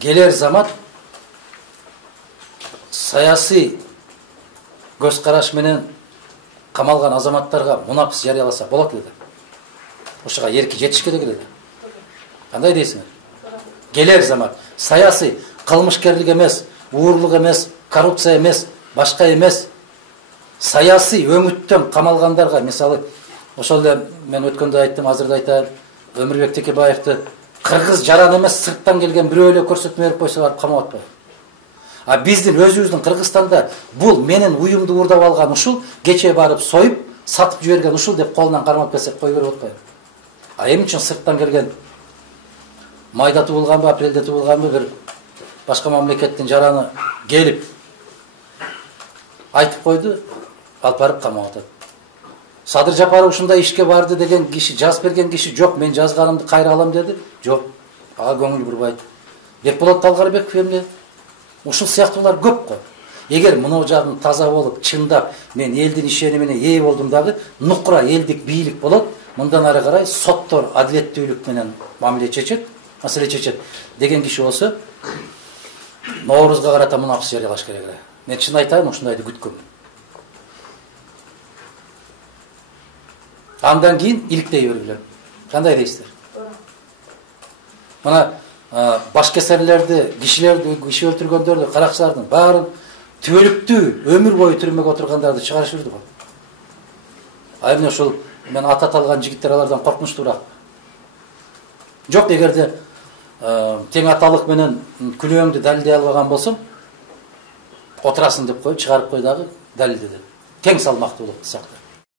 келер замат саясий көз караш менен камалган азаматтарга мунапыс жарыяласа болот эле. Ошого эрки жетиш керек эле. Кандай дейсиңер? Келер замат саясий кылмышкерлик эмес, уурлук эмес, коррупция эмес, башка эмес, саясий өңүттөн камалгандарга, мисалы ошол эле мен өткөндө айттым, азыр да айтайын, Өмүрбек Текебаевди кыргыз жаран эмес, сырттан келген бирөө эле көрсөтмө берип койсо барып камап атпайбы? А биздин өзүбүздүн Кыргызстанда бул менин уюмду уурдап алган ушул, кече барып союп, сатып жиберген ушул деп колунан кармап келсек кой берип атпайбы? А эмне үчүн сырттан келген майда туулганбы, апрелде туулганбы бир башка мамлекеттин жараны келип айтып койду, алып барып камап атат. Садыр Жапаров ушундай ишке барды деген киши, жазып берген киши жок, мен жазганымды кайра алам деди. Жок, ага көңүл бурбайт. Бекболот Талгарбеков эмне? Ушул сыяктуулар көп го. Эгер мына жагын таза болуп, чындап, мен элдин ишенимине ээ болдум дагы, нукура элдик бийлик болот, мындан ары карай соттор адилеттүүлүк менен мамиле чечет, маселе чечет деген киши болсо, Ноорузга карата мунапыс жарыялаш керек эле. Мен чын айтайын, ушундайды күткөм. Андан кийин иликтей бергиле. Кандай дейсиздер? Мына башкесерлерди, киши өлтүргөндөрдү, каракчылардын баарын түбөлүктүү өмүр бою түрмөгө отургандарды чыгарып жиберди го. А эмне ошол мен ата аталган жигиттер алардан коркунучтуураак. Жок, эгерде тең аталык менен күнөөмдү далилдей албаган болсом, отурасың деп коюп чыгарып кой дагы далилдеди. Тең салмактуулукту сакта.